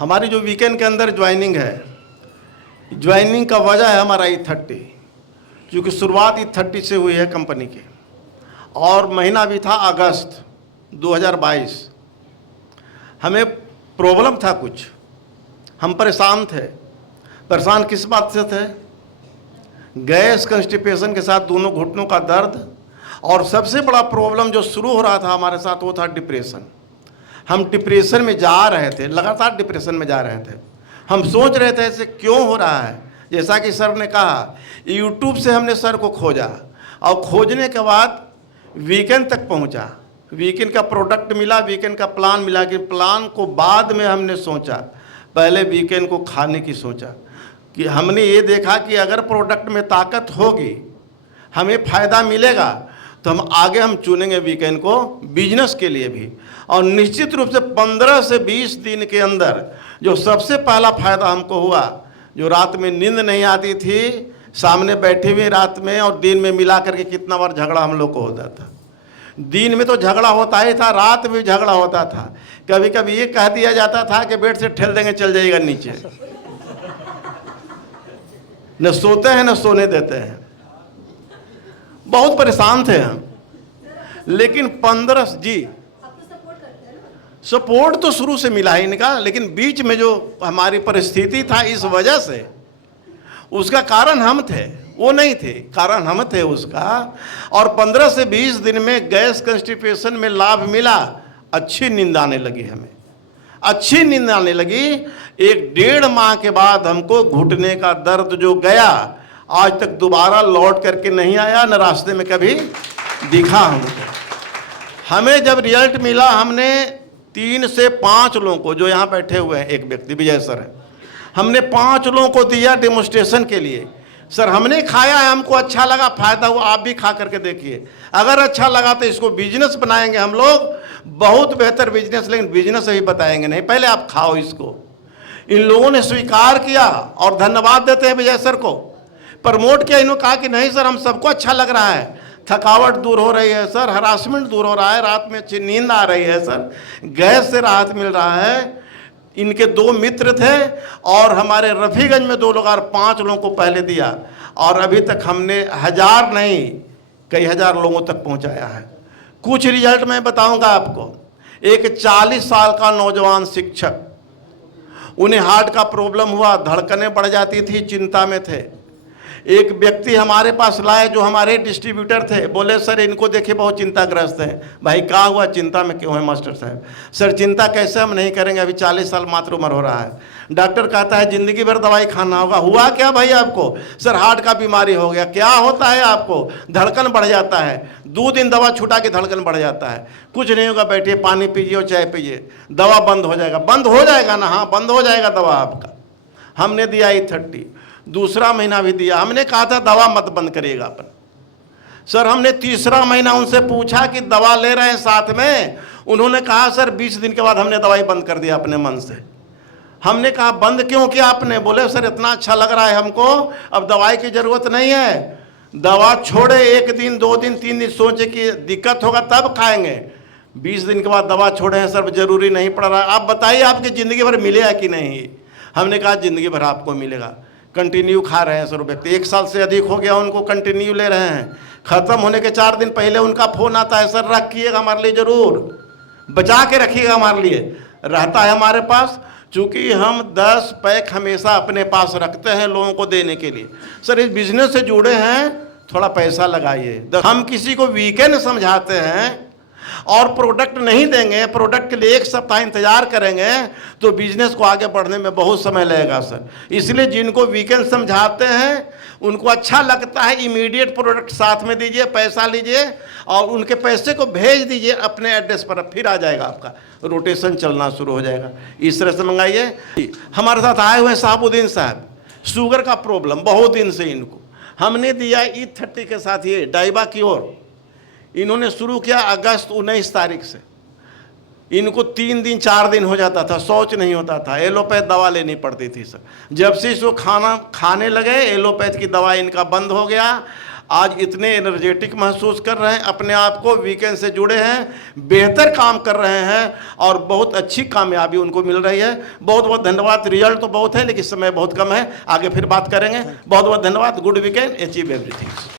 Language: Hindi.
हमारी जो वीकेंड के अंदर ज्वाइनिंग है, ज्वाइनिंग का वजह है हमारा E30, क्योंकि शुरुआत E30 से हुई है कंपनी की, और महीना भी था अगस्त 2022। हमें प्रॉब्लम था कुछ, हम परेशान थे। परेशान किस बात से थे? गैस कंस्टिपेशन के साथ दोनों घुटनों का दर्द, और सबसे बड़ा प्रॉब्लम जो शुरू हो रहा था हमारे साथ वो था डिप्रेशन। हम डिप्रेशन में जा रहे थे, लगातार डिप्रेशन में जा रहे थे। हम सोच रहे थे ऐसे क्यों हो रहा है। जैसा कि सर ने कहा, यूट्यूब से हमने सर को खोजा, और खोजने के बाद वीकेंड तक पहुंचा। वीकेंड का प्रोडक्ट मिला, वीकेंड का प्लान मिला, कि प्लान को बाद में हमने सोचा। पहले वीकेंड को खाने की सोचा, कि हमने ये देखा कि अगर प्रोडक्ट में ताकत होगी, हमें फ़ायदा मिलेगा, तो हम आगे चुनेंगे वीकेंड को बिजनेस के लिए भी। और निश्चित रूप से 15 से 20 दिन के अंदर जो सबसे पहला फ़ायदा हमको हुआ, जो रात में नींद नहीं आती थी, सामने बैठे हुए रात में और दिन में मिला करके कितना बार झगड़ा हम लोग को होता था। दिन में तो झगड़ा होता ही था, रात में झगड़ा होता था। कभी कभी ये कह दिया जाता था कि बेड से ठेल देंगे, चल जाइएगा नीचे। न सोते हैं न सोने देते हैं। बहुत परेशान थे हम। लेकिन 15 जी सपोर्ट तो शुरू से मिला ही इनका, लेकिन बीच में जो हमारी परिस्थिति था, इस वजह से, उसका कारण हम थे, वो नहीं थे, कारण हम थे उसका। और 15 से 20 दिन में गैस कंस्टिपेशन में लाभ मिला। अच्छी नींद आने लगी, हमें अच्छी नींद आने लगी। 1-1.5 माह के बाद हमको घुटने का दर्द जो गया, आज तक दोबारा लौट करके नहीं आया, न रास्ते में कभी दिखा हमको। हमें जब रिजल्ट मिला, हमने 3 से 5 लोगों को, जो यहाँ बैठे हुए हैं, एक व्यक्ति विजय सर है, हमने 5 लोगों को दिया डेमोस्ट्रेशन के लिए। सर हमने खाया है, हमको अच्छा लगा, फ़ायदा हुआ, आप भी खा करके देखिए। अगर अच्छा लगा तो इसको बिजनेस बनाएंगे हम लोग, बहुत बेहतर बिजनेस। लेकिन बिजनेस अभी बताएंगे नहीं, पहले आप खाओ इसको। इन लोगों ने स्वीकार किया, और धन्यवाद देते हैं विजय सर को। प्रमोट किया, इन्होंने कहा कि नहीं सर, हम सबको अच्छा लग रहा है, थकावट दूर हो रही है सर, हरासमेंट दूर हो रहा है, रात में अच्छी नींद आ रही है सर, गैस से राहत मिल रहा है। इनके 2 मित्र थे, और हमारे रफीगंज में 2 लोग, और 5 लोगों को पहले दिया, और अभी तक हमने 1000 नहीं, कई हज़ार लोगों तक पहुंचाया है। कुछ रिजल्ट मैं बताऊंगा आपको। एक 40 साल का नौजवान शिक्षक, उन्हें हार्ट का प्रॉब्लम हुआ, धड़कनें बढ़ जाती थी, चिंता में थे। एक व्यक्ति हमारे पास लाए, जो हमारे डिस्ट्रीब्यूटर थे, बोले सर इनको देखिए बहुत चिंताग्रस्त है। भाई क्या हुआ, चिंता में क्यों है मास्टर साहब? सर चिंता कैसे हम नहीं करेंगे, अभी 40 साल मात्र उम्र हो रहा है। डॉक्टर कहता है ज़िंदगी भर दवाई खाना होगा। हुआ क्या भाई आपको? सर हार्ट का बीमारी हो गया। क्या होता है आपको? धड़कन बढ़ जाता है, 2 दिन दवा छुटा के धड़कन बढ़ जाता है। कुछ नहीं होगा, बैठिए, पानी पीजिए और चाय पीजिए, दवा बंद हो जाएगा। बंद हो जाएगा ना? हाँ बंद हो जाएगा दवा आपका। हमने दिया E30, दूसरा महीना भी दिया। हमने कहा था दवा मत बंद करिएगा अपन। सर हमने तीसरा महीना उनसे पूछा कि दवा ले रहे हैं साथ में? उन्होंने कहा सर 20 दिन के बाद हमने दवाई बंद कर दिया अपने मन से। हमने कहा बंद क्यों किया आपने? बोले सर इतना अच्छा लग रहा है हमको, अब दवाई की ज़रूरत नहीं है। दवा छोड़े 1 दिन 2 दिन 3 दिन, सोचे कि दिक्कत होगा तब खाएंगे। 20 दिन के बाद दवा छोड़े हैं सर, जरूरी नहीं पड़ रहा। आप बताइए आपकी ज़िंदगी भर मिलेगा कि नहीं? हमने कहा ज़िंदगी भर आपको मिलेगा। कंटिन्यू खा रहे हैं सर व्यक्ति, 1 साल से अधिक हो गया उनको, कंटिन्यू ले रहे हैं। ख़त्म होने के 4 दिन पहले उनका फ़ोन आता है, सर रखिएगा हमारे लिए, ज़रूर बचा के रखिएगा हमारे लिए। रहता है हमारे पास, चूँकि हम 10 पैक हमेशा अपने पास रखते हैं लोगों को देने के लिए। सर इस बिज़नेस से जुड़े हैं, थोड़ा पैसा लगाइए। हम किसी को वीकेंड समझाते हैं और प्रोडक्ट नहीं देंगे, प्रोडक्ट के लिए 1 सप्ताह इंतजार करेंगे, तो बिजनेस को आगे बढ़ने में बहुत समय लगेगा सर। इसलिए जिनको वीकेंड समझाते हैं उनको अच्छा लगता है, इमीडिएट प्रोडक्ट साथ में दीजिए, पैसा लीजिए और उनके पैसे को भेज दीजिए अपने एड्रेस पर, फिर आ जाएगा आपका रोटेशन चलना शुरू हो जाएगा। इस तरह से मंगाइए। हमारे साथ आए हुए साहबुद्दीन साहब, शुगर का प्रॉब्लम बहुत दिन से इनको, हमने दिया E30 के साथ ये डाइबा की ओर। इन्होंने शुरू किया अगस्त 19 तारीख से। इनको 3 दिन 4 दिन हो जाता था, शौच नहीं होता था, एलोपैथ दवा लेनी पड़ती थी सर। जब से इसको खाने लगे, एलोपैथ की दवा इनका बंद हो गया। आज इतने एनर्जेटिक महसूस कर रहे हैं, अपने आप को वीकेंड से जुड़े हैं, बेहतर काम कर रहे हैं और बहुत अच्छी कामयाबी उनको मिल रही है। बहुत बहुत धन्यवाद। रिजल्ट तो बहुत है लेकिन समय बहुत कम है, आगे फिर बात करेंगे। बहुत बहुत धन्यवाद। Good weekend, achieve everything.